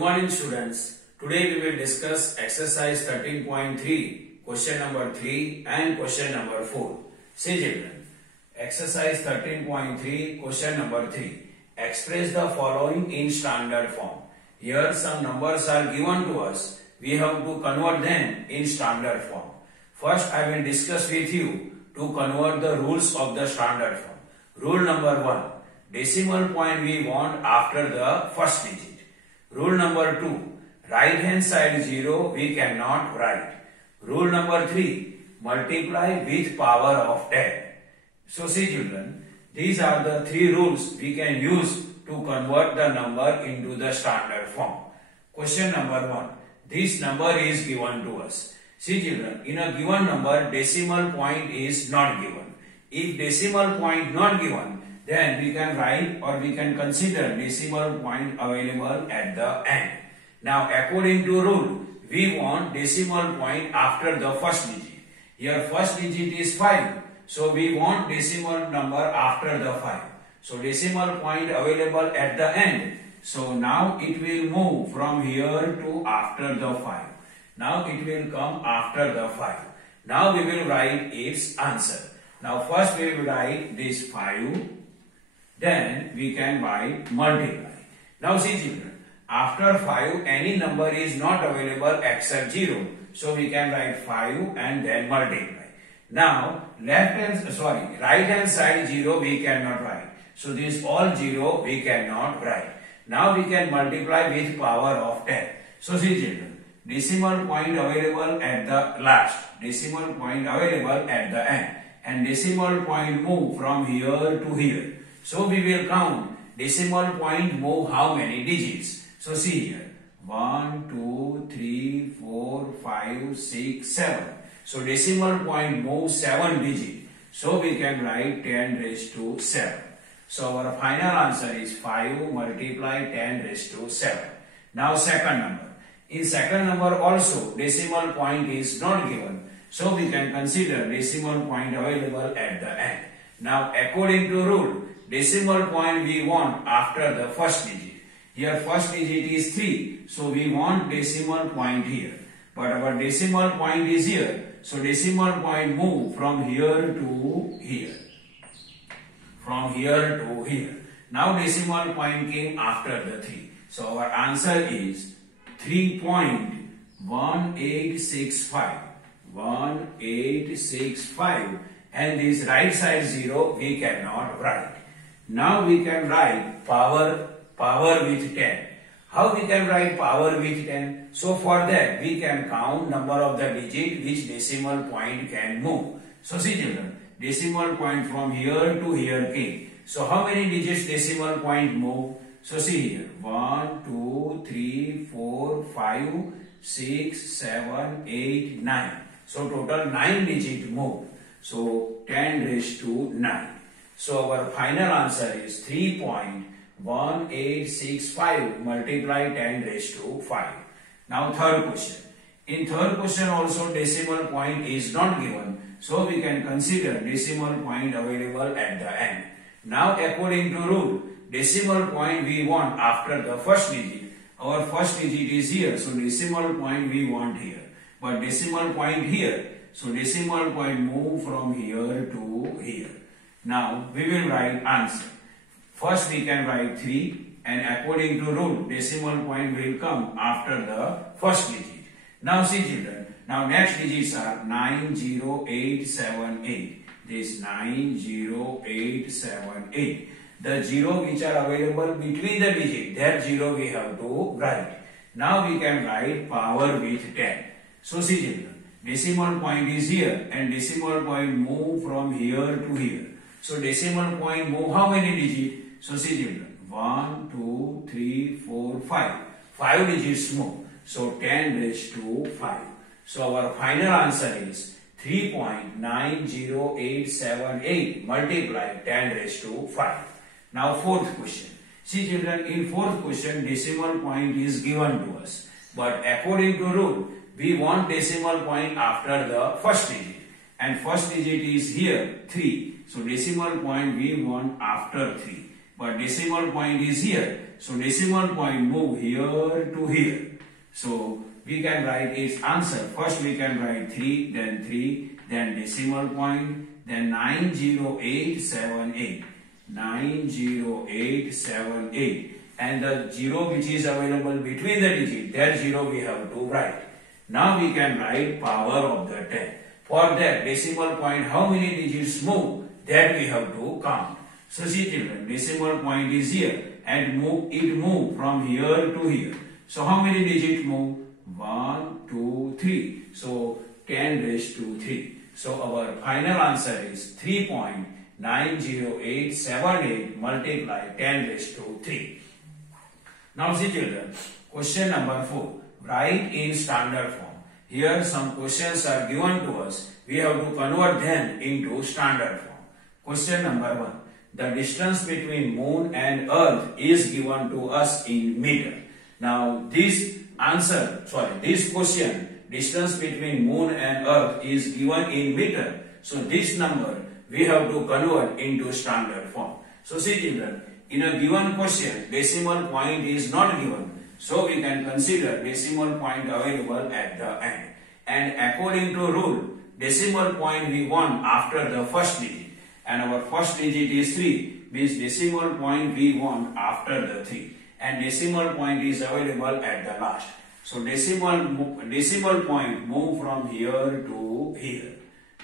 morning students. Today we will discuss exercise 13.3, question number 3 and question number 4. See children, exercise 13.3, question number 3. Express the following in standard form. Here some numbers are given to us. We have to convert them in standard form. First I will discuss with you to convert the rules of the standard form. Rule number 1. Decimal point we want after the first digit. Rule number 2. Right hand side 0 we cannot write. Rule number 3. Multiply with power of 10. So see children, these are the 3 rules we can use to convert the number into the standard form. Question number 1. This number is given to us. See children, in a given number decimal point is not given. If decimal point not given, then we can write or we can consider decimal point available at the end. Now according to rule, we want decimal point after the first digit. Here first digit is 5. So we want decimal number after the 5. So decimal point available at the end. So now it will move from here to after the 5. Now it will come after the 5. Now we will write its answer. Now first we will write this 5. Then we can write multiply. Now see children, after 5 any number is not available except 0. So we can write 5 and then multiply. Now right hand side 0 we cannot write. So this all 0 we cannot write. Now we can multiply with power of 10. So see children, decimal point available at the last, decimal point available at the end, and decimal point move from here to here. So we will count decimal point move how many digits. So see here, 1, 2, 3, 4, 5, 6, 7. So decimal point move 7 digits. So we can write 10 raised to 7. So our final answer is 5 multiply 10 raised to 7. Now second number. In second number also decimal point is not given. So we can consider decimal point available at the end. Now according to rule, decimal point we want after the first digit. Here first digit is 3. So we want decimal point here. But our decimal point is here. So decimal point move from here to here. From here to here. Now decimal point came after the 3. So our answer is 3.1865. 1865. And this right side 0 we cannot write. Now we can write power with 10. How we can write power with 10? So for that we can count number of the digit which decimal point can move. So see children, decimal point from here to here came. So how many digits decimal point move? So see here, 1, 2, 3, 4, 5, 6, 7, 8, 9. So total 9 digit move. So 10 raised to 9. So our final answer is 3.1865 multiply 10 raised to 5. Now third question. In third question also decimal point is not given. So we can consider decimal point available at the end. Now according to rule, decimal point we want after the first digit. Our first digit is here. So decimal point we want here. But decimal point here. So decimal point move from here to here. Now we will write answer. First we can write 3 and according to rule decimal point will come after the first digit. Now see children, now next digits are 90878. This 90878. The 0 which are available between the digit, that 0 we have to write. Now we can write power with 10. So see children, decimal point is here and decimal point move from here to here. So decimal point move how many digits? So see children, 1, 2, 3, 4, 5. 5 digits move. So 10 raised to 5. So our final answer is 3.90878 multiply 10 raised to 5. Now fourth question. See children, in fourth question decimal point is given to us. But according to rule, we want decimal point after the first digit. And first digit is here 3. So decimal point we want after 3. but decimal point is here. So decimal point move here to here. So we can write its answer. First we can write 3, then decimal point, then 90878. 90878. And the 0 which is available between the digit, that 0 we have to write. Now we can write power of the 10. For that decimal point, how many digits move, that we have to count. So see children, decimal point is here and it move from here to here. So how many digits move? 1, 2, 3. So 10 raised to 3. So our final answer is 3.90878 multiply 10 raised to 3. Now see children, question number 4. Write in standard form. Here some questions are given to us. We have to convert them into standard form. Question number 1. The distance between moon and earth is given to us in meter. Now this question, distance between moon and earth is given in meter. So this number we have to convert into standard form. So see children, in a given question, decimal point is not given. So we can consider decimal point available at the end. And according to rule, decimal point we want after the first digit. And our first digit is 3, means decimal point we want after the 3. And decimal point is available at the last. So decimal point move from here to here.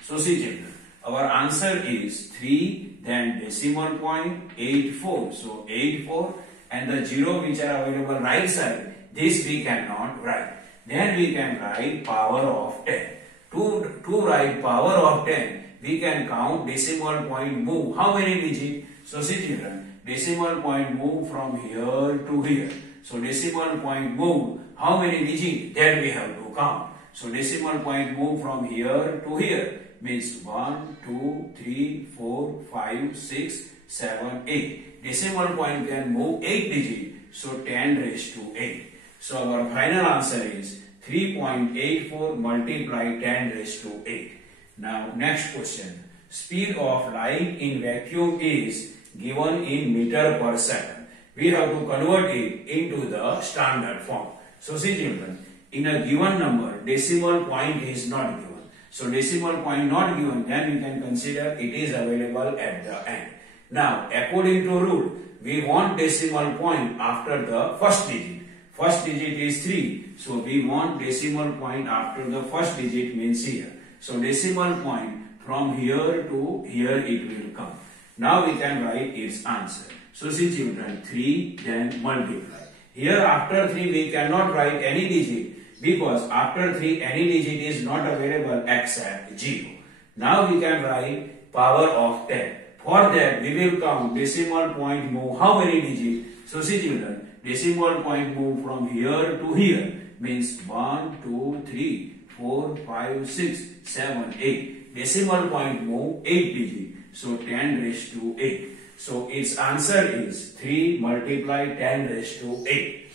So see children, our answer is 3, then decimal point 84. So 84 and the 0 which are available right side, this we cannot write. Then we can write power of 10. To write power of 10, we can count decimal point move. How many digits? So see children, decimal point move from here to here. So decimal point move, how many digits? That we have to count. So decimal point move from here to here, means 1, 2, 3, 4, 5, 6, 7, 8. Decimal point can move 8 digits. So 10 raised to 8. So our final answer is 3.84 multiply 10 raised to 8. Now next question. Speed of light in vacuum is given in meter per second. We have to convert it into the standard form. So see children, in a given number, decimal point is not given. So decimal point not given, then we can consider it is available at the end. Now according to rule, we want decimal point after the first digit. First digit is 3. So we want decimal point after the first digit, means here. So decimal point from here to here it will come. Now we can write its answer. So see children, 3 then multiply. Here after 3 we cannot write any digit because after 3 any digit is not available except 0. Now we can write power of 10. For that we will count decimal point move how many digits. So see children, decimal point move from here to here, means 1, 2, 3, 4, 5, 6, 7, 8. Decimal point move 8 digits. So 10 raised to 8. So its answer is 3 multiply 10 raised to 8.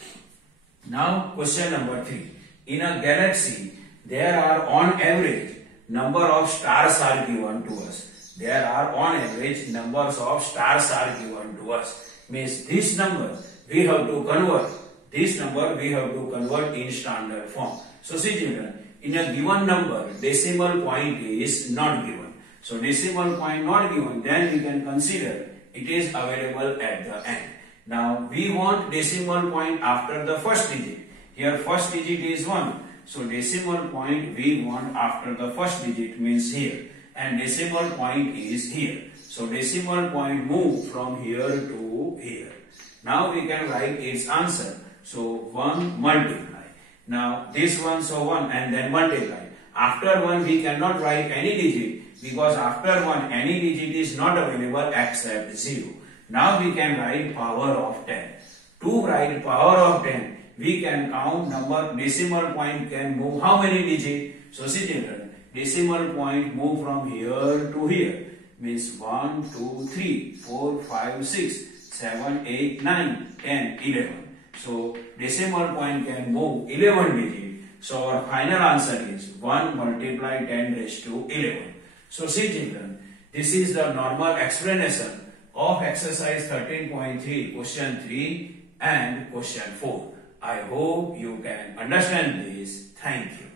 Now question number 3. In a galaxy, there are on average number of stars are given to us. There are on average numbers of stars are given to us. Means this number we have to convert. This number we have to convert in standard form. So see children, in a given number, decimal point is not given. So decimal point not given, then we can consider it is available at the end. Now we want decimal point after the first digit. Here first digit is 1. So decimal point we want after the first digit, means here. And decimal point is here. So decimal point move from here to here. Now we can write its answer. So 1 multiply. Now this one, so 1 and then multiply. After 1 we cannot write any digit because after 1 any digit is not available except 0. Now we can write power of 10. To write power of 10, we can count number. Decimal point can move how many digits? So see children, decimal point move from here to here, means 1, 2, 3, 4, 5, 6, 7, 8, 9, 10, 11. So decimal point can move 11 digits. So our final answer is 1 multiply 10 raised to 11. So see children, this is the normal explanation of exercise 13.3 question 3 and question 4. I hope you can understand this. Thank you.